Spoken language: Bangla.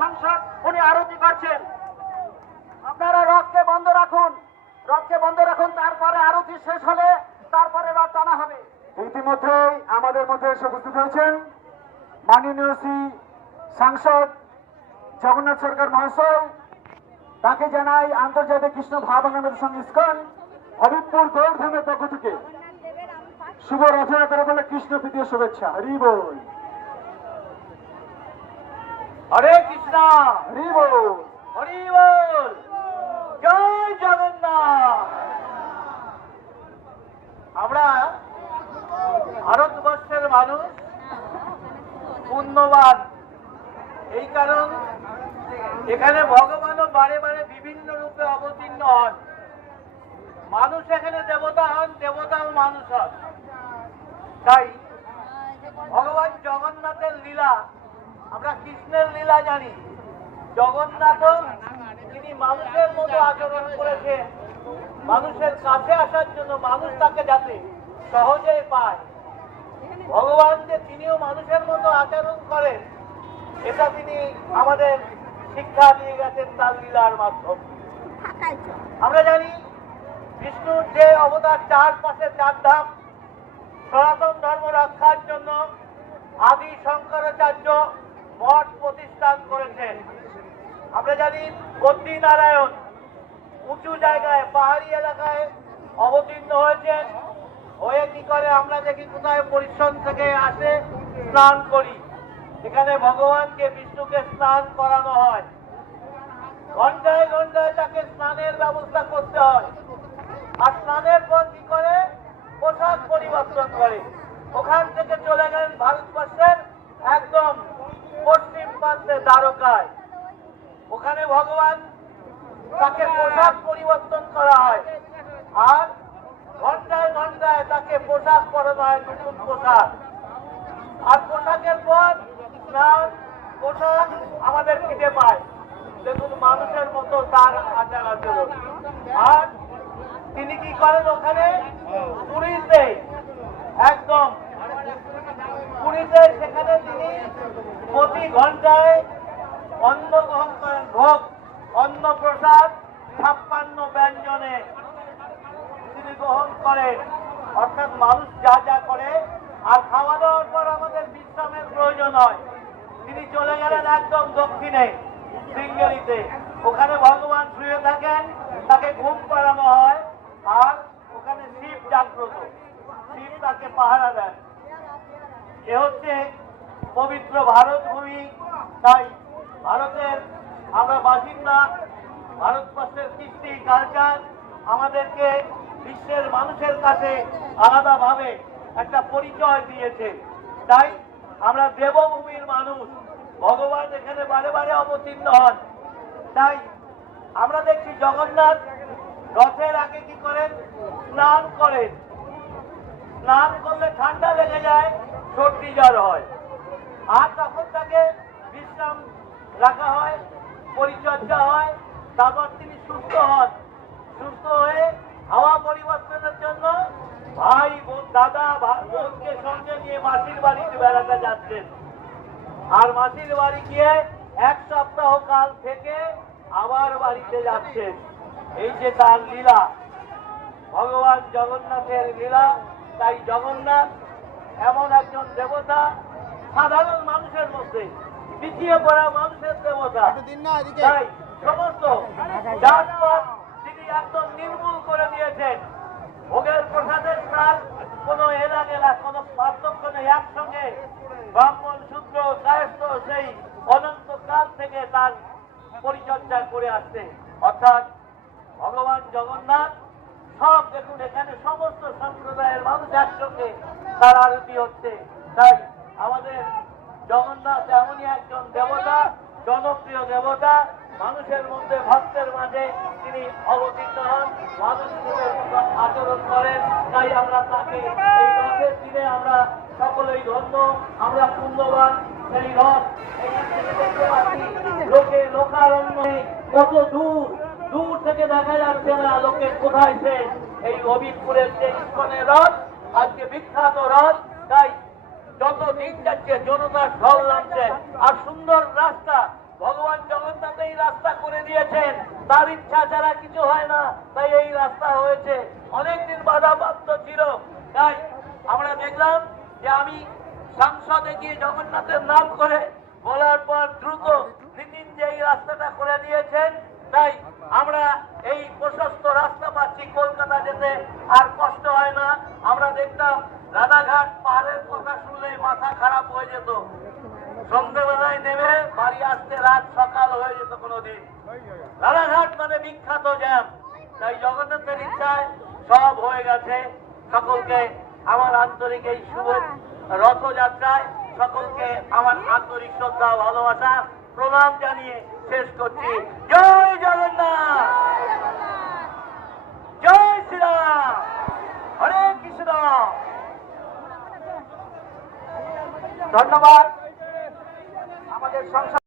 সাংসদ উনি আরতি করছেন। আপনারা রথকে বন্ধ রাখুন, রথকে বন্ধ রাখুন, তারপরে আরতি শেষ হলে তারপরে রথ টানা হবে। ইতিমধ্যেই আমাদের মধ্যে এসে উপস্থিত হয়েছেন মাননীয় শ্রী সাংসদ জগন্নাথ সরকার মহাশয়। তাকে জানাই আন্তর্জাতিক কৃষ্ণ ভাবানন্দ সংঘ ইস্কন হবিবপুর গৌরধামের পক্ষ থেকে শুভ রথযাত্রা বলে কৃষ্ণ প্রীতির শুভেচ্ছা। হরি বল, হরে কৃষ্ণ, হরি বল, হরি বল, জয় জগন্নাথ। আমরা ভারতবর্ষের মানুষ পুণ্যবান, এই কারণ এখানে ভগবানও বারে বারে বিভিন্ন রূপে অবতীর্ণ হন। মানুষ এখানে দেবতা হন, দেবতাও মানুষ হন। তাই ভগবান জগন্নাথের লীলা, আমরা কৃষ্ণের লীলা জানি, জগন্নাথ তিনি মানুষের মতো আচরণ করেছেন মানুষের কাছে আসার জন্য, মানুষ তাকে যাতে সহজেই পায়। ভগবান যে তিনিও মানুষের মতো আচরণ করেন এটা তিনি আমাদের শিক্ষা দিয়ে গেছেন তার লীলার মাধ্যমে। আমরা জানি বিষ্ণুর যে অবতার, চারপাশে চার ধাম, সনাতন ধর্ম রক্ষার জন্য আদি শঙ্করাচার্য মঠ প্রতিষ্ঠান করেছেন। আমরা জানি বদ্রী নারায়ণ উঁচু জায়গায় পাহাড়ি এলাকায় অবতীর্ণ হয়েছেন, হয়ে কি করে আমরা দেখি কোথায় পরিশ্রম থেকে আসে স্নান করি, এখানে ভগবানকে বিষ্ণুকে স্নান করানো হয়। ঘন্টায় ঘন্টায় তাকে স্নানের ব্যবস্থা করতে হয়, আর স্নানের পর কি করে পোশাক পরিবর্তন করে। ওখান থেকে চলে গেলেন ভারতবর্ষের একদম পশ্চিম প্রান্তে দ্বারকায়, ওখানে ভগবান তাকে পোশাক পরিবর্তন করা হয়, আর ঘন্টায় ঘন্টায় তাকে পোশাক পরানো হয়, নতুন পোশাক। আর পোশাকের পর স্নান, পোশাক আমাদের খিদে পায়, দেখুন মানুষের মতো তার আচার আচরণ। আর তিনি কি করেন ওখানে পুরীতে, একদম পুরীতে, সেখানে তিনি প্রতি ঘন্টায় অন্ন গ্রহণ করেন, ভোগ অন্ন প্রসাদ 56 ব্যঞ্জনে তিনি গ্রহণ করেন। অর্থাৎ মানুষ যা যা করে, আর খাওয়া দাওয়ার পর আমাদের বিশ্রামের প্রয়োজন হয়। তিনি চলে গেলেন একদম দক্ষিণে শৃঙ্গেরিতে, ওখানে ভগবান শুয়ে থাকেন, তাকে ঘুম পাড়ানো হয়, আর ওখানে শিব জাগ্রত, শিব তাকে পাহারা দেন। এ হচ্ছে পবিত্র ভারত ভূমি। তাই ভারতের আমরা বাসিন্দা, ভারতবর্ষের কৃষ্টি কালচার আমাদেরকে বিশ্বের মানুষের কাছে আলাদাভাবে একটা পরিচয় দিয়েছে। তাই আমরা দেবভূমির মানুষ, ভগবান এখানে বারে বারে অবতীর্ণ হন। তাই আমরা দেখছি জগন্নাথ রথের আগে কি করেন, স্নান করেন। স্নান করলে ঠান্ডা লেগে যায়, সর্দি জ্বর হয়, আর তখন তাকে বিশ্রাম রাখা হয়, পরিচর্যা হয়, তারপর তিনি সুস্থ হন। সুস্থ হয়ে হাওয়া পরিবর্তনের জন্য ভাই বোন, দাদা বোনকে সঙ্গে নিয়ে মাসির বাড়িতে বেড়াতে যাচ্ছেন, আর মাসির বাড়ি গিয়ে 1 সপ্তাহ কাল থেকে আবার বাড়িতে যাচ্ছেন। এই যে তার লীলা, ভগবান জগন্নাথের লীলা। তাই জগন্নাথ এমন একজন দেবতা, সাধারণ মানুষের মধ্যে পিছিয়ে পড়া মানুষের দেবতা। তাই সমস্ত জাতপাত তিনি একদম নির্মূল করে দিয়েছেন। ভোগের প্রসাদের স্থান কোনো এলাকা কোনো পার্থক্য নেই, একসঙ্গে ব্রাহ্মণ শূদ্র কায়স্থ সেই অনন্তকাল থেকে তার পরিচর্যা করে আসছে। অর্থাৎ ভগবান জগন্নাথ সব দেখুন, এখানে সমস্ত সম্প্রদায়ের মানুষ একসঙ্গে তার আরতি হচ্ছে। তাই আমাদের জগন্নাথ এমনই একজন দেবতা, জনপ্রিয় দেবতা, মানুষের মধ্যে ভক্তের মাঝে তিনি অবতীর্ণ হন, মানুষের আচরণ করেন। তাই আমরা তাকে এই রথের দিনে আমরা সকলেই ধন্য, আমরা পুণ্যবান। এই রথ দেখতে পাচ্ছি, লোকে লোকারণ্য, কত দূর দূর থেকে দেখা যাচ্ছে না লোকে কোথায় সে। এই হবিবপুরের যে ইস্কনের রথ আজকে বিখ্যাত রথ। তাই যত দিন যাচ্ছে জনতার ঢল নামছে, আর সুন্দর রাস্তা, ভগবান তার ইচ্ছা ছাড়া কিছু হয় না, তাই এই রাস্তা হয়েছে। অনেকদিন বাধাপ্রাপ্ত ছিল, তাই আমরা দেখলাম যে আমি সংসদে গিয়ে জগন্নাথের নাম করে বলার পর দ্রুত নীতিন যে এই রাস্তাটা করে দিয়েছেন, তাই আমরা এই প্রশস্ত রাস্তা পাচ্ছি, কলকাতা যেতে আর কষ্ট হয় না। আমরা দেখতাম রানাঘাট পাহাড়ের কথা শুনলেই মাথা খারাপ হয়ে যেত, সন্ধ্যেবেলায় নেমে বাড়ি আসতে রাত সকাল হয়ে যেত কোনোদিন। রানাঘাট মানে বিখ্যাত জ্যাম, তাই জগন্নাথের ইচ্ছায় সব হয়ে গেছে। সকলকে আমার আন্তরিক এই শুভ রথযাত্রায় সকলকে আমার আন্তরিক শ্রদ্ধা ভালোবাসা প্রণাম জানিয়ে শেষ করছি। জয় জগন্নাথ, জয় শ্রীরাম, হরে কৃষ্ণ। ধন্যবাদ আমাদের সংসদ